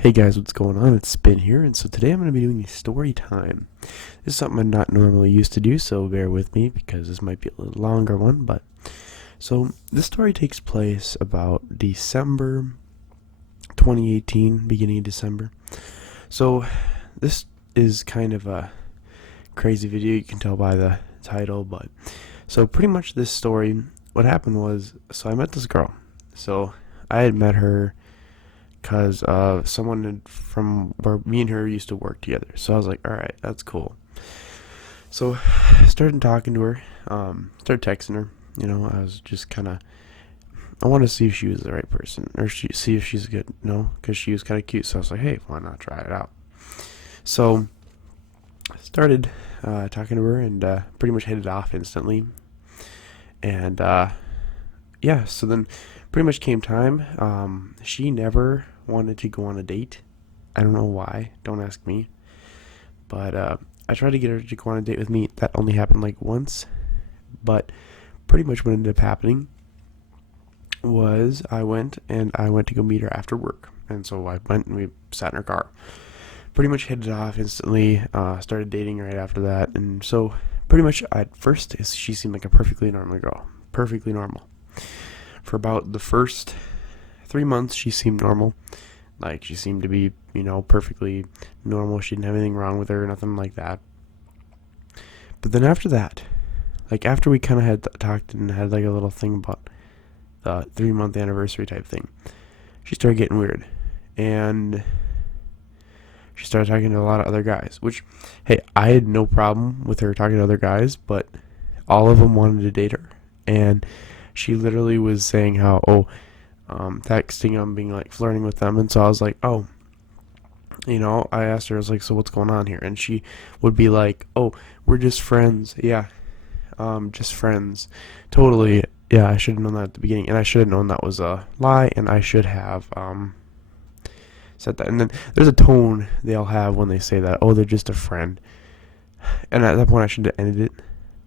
Hey guys, what's going on? It's Spin here, and so today I'm going to be doing a story time. This is something I'm not normally used to do, so bear with me because this might be a little longer one. But so this story takes place about December 2018, beginning of December. So this is kind of a crazy video, you can tell by the title. But so pretty much this story, what happened was, so I met this girl. So I had met her because someone from where me and her used to work together. So I was like, all right, that's cool. So I started talking to her, started texting her. I was just kind of, I wanted to see if she was the right person, or see if she's good, because she was kind of cute. So I was like, hey, why not try it out? So I started talking to her and pretty much hit it off instantly. And yeah, so then pretty much came time. She never wanted to go on a date. I don't know why. Don't ask me. But I tried to get her to go on a date with me. That only happened like once. But pretty much what ended up happening was I went to go meet her after work. And so I went and we sat in her car. Pretty much hit it off instantly. Started dating right after that. And so pretty much at first she seemed like a perfectly normal girl. Perfectly normal. For about the first 3 months, she seemed normal. Like, she seemed to be, perfectly normal. She didn't have anything wrong with her, nothing like that. But then after that, like, after we kind of had talked and had, like, a little thing about the 3-month anniversary type thing, she started getting weird. And she started talking to a lot of other guys, which, hey, I had no problem with her talking to other guys, but all of them wanted to date her. And she literally was saying how, texting them, being like flirting with them. And so I was like, I asked her, I was like, so what's going on here? And she would be like, oh, we're just friends. Yeah. Just friends. Totally. Yeah, I should have known that at the beginning. And I should have known that was a lie. And I should have, said that. And then there's a tone they'll have when they say that, oh, they're just a friend. And at that point I should have ended it.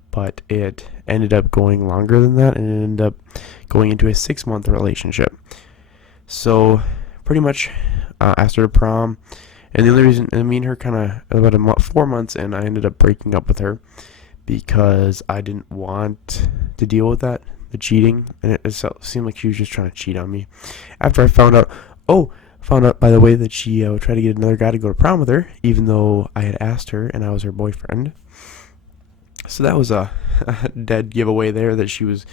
But it ended up going longer than that, and it ended up going into a 6-month relationship. So pretty much asked her to prom, and the only reason, me and her kind of about 4 months in, I ended up breaking up with her because I didn't want to deal with that, the cheating, and it seemed like she was just trying to cheat on me. After I found out by the way that she tried to get another guy to go to prom with her, even though I had asked her and I was her boyfriend. So that was a dead giveaway there that she was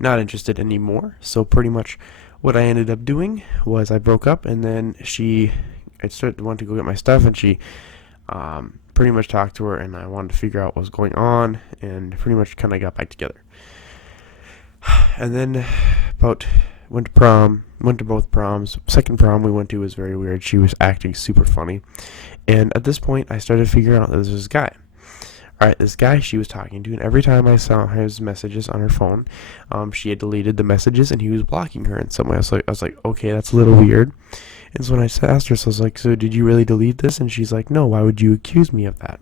not interested anymore. So pretty much what I ended up doing was I broke up, and then I started wanting to go get my stuff, and she pretty much talked to her, and I wanted to figure out what was going on, and pretty much kind of got back together. And then went to both proms. Second prom we went to was very weird. She was acting super funny, and at this point I started figuring out that this was this guy. Alright, this guy she was talking to, and every time I saw his messages on her phone, she had deleted the messages, and he was blocking her in some way. I was like, okay, that's a little weird. And so when I asked her, so I was like, so did you really delete this? And she's like, no, why would you accuse me of that?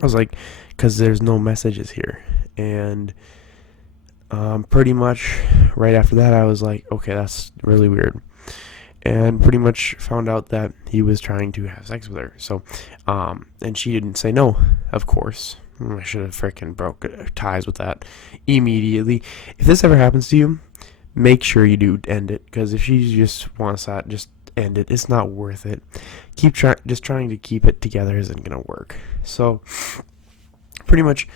I was like, because there's no messages here. And pretty much right after that, I was like, okay, that's really weird. And pretty much found out that he was trying to have sex with her. So, and she didn't say no, of course. I should have freaking broke ties with that immediately. If this ever happens to you, make sure you do end it. Because if she just wants that, just end it. It's not worth it. Just trying to keep it together isn't going to work. So, pretty much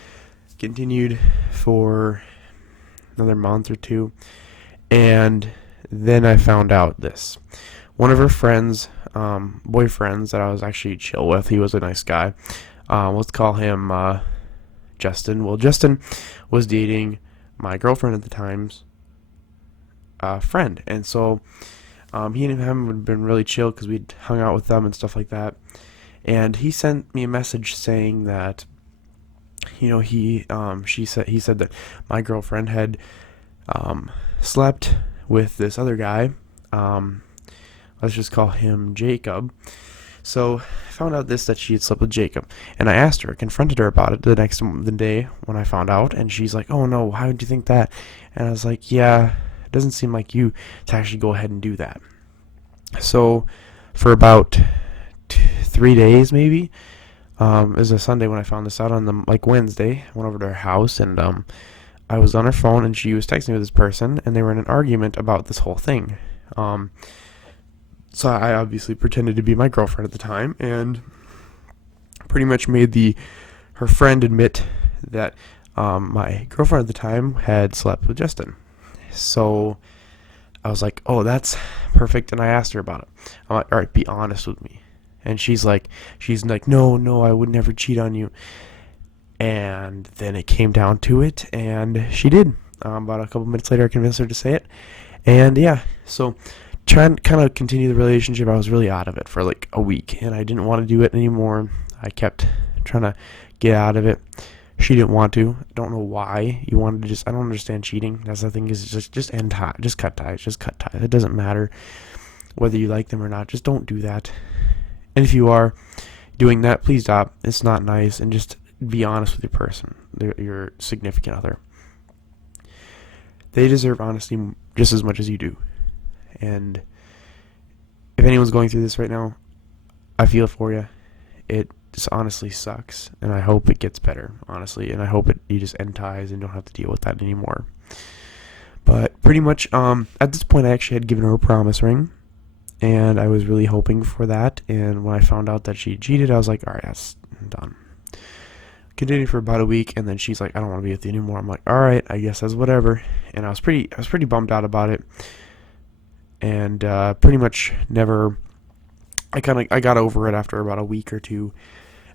continued for another month or two. And then I found out this. One of her friends, boyfriends that I was actually chill with, he was a nice guy. Let's call him Justin. Well, Justin was dating my girlfriend at the time's friend. And so he and him had been really chill because we'd hung out with them and stuff like that. And he sent me a message saying that, he said that my girlfriend had slept with this other guy. Let's just call him Jacob. So I found out that she had slept with Jacob, and I asked her, confronted her about it the day when I found out, and she's like, oh no, how did you think that? And I was like, yeah, it doesn't seem like you to actually go ahead and do that. So for about 3 days maybe. It was a Sunday when I found this out. On the Wednesday, I went over to her house, and I was on her phone, and she was texting with this person, and they were in an argument about this whole thing. So I obviously pretended to be my girlfriend at the time, and pretty much made her friend admit that my girlfriend at the time had slept with Justin. So I was like, oh, that's perfect, and I asked her about it. I'm like, all right, be honest with me. And she's like, no, I would never cheat on you. And then it came down to it, and she did. About a couple minutes later, I convinced her to say it. And yeah, so trying to kind of continue the relationship, I was really out of it for like a week, and I didn't want to do it anymore. I kept trying to get out of it. She didn't want to. I don't know why. You wanted to I don't understand cheating. That's the thing, is just end ties. Just cut ties. Just cut ties. It doesn't matter whether you like them or not. Just don't do that. And if you are doing that, please stop. It's not nice. And just be honest with your person, your significant other. They deserve honesty just as much as you do. And if anyone's going through this right now, I feel for you. It just honestly sucks, and I hope it gets better, honestly. And I hope you just end ties and don't have to deal with that anymore. But pretty much, at this point, I actually had given her a promise ring. And I was really hoping for that. And when I found out that she cheated, I was like, all right, that's done. Continued for about a week, and then she's like, I don't want to be with you anymore. I'm like, all right, I guess that's whatever. And I was pretty bummed out about it. And pretty much never. I got over it after about a week or two,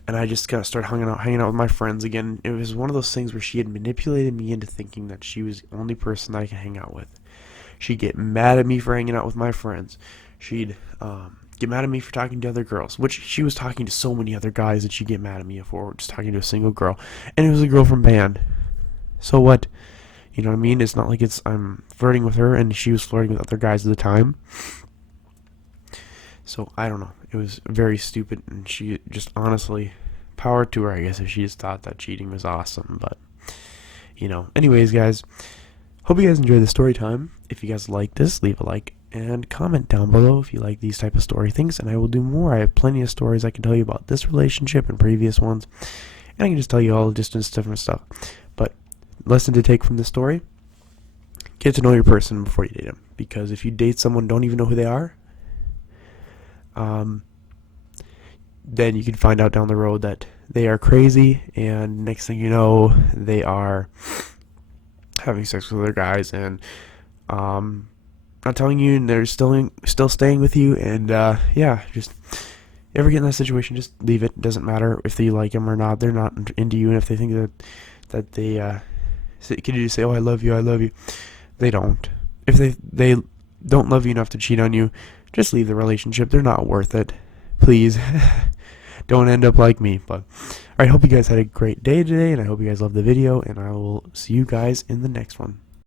and I just kind of started hanging out with my friends again. It was one of those things where she had manipulated me into thinking that she was the only person that I could hang out with. She'd get mad at me for hanging out with my friends. She'd get mad at me for talking to other girls, which she was talking to so many other guys that she'd get mad at me for just talking to a single girl. And it was a girl from band. So what? You know what I mean? It's not like I'm flirting with her and she was flirting with other guys at the time. So I don't know. It was very stupid, and she just honestly, power to her, I guess, if she just thought that cheating was awesome. But, anyways, guys, hope you guys enjoyed the story time. If you guys like this, leave a like and comment down below if you like these type of story things, and I will do more. I have plenty of stories I can tell you about this relationship and previous ones, and I can just tell you all different stuff. But lesson to take from this story: get to know your person before you date them, because if you date someone, don't even know who they are, then you can find out down the road that they are crazy, and next thing you know, they are having sex with other guys, and not telling you, and they're still staying with you. And just ever get in that situation, just leave it. It doesn't matter if you like them or not. They're not into you, and if they think that they can you just say, oh, I love you, they don't. If they don't love you enough to cheat on you, just leave the relationship. They're not worth it. Please don't end up like me. But alright, hope you guys had a great day today, and I hope you guys loved the video, and I will see you guys in the next one.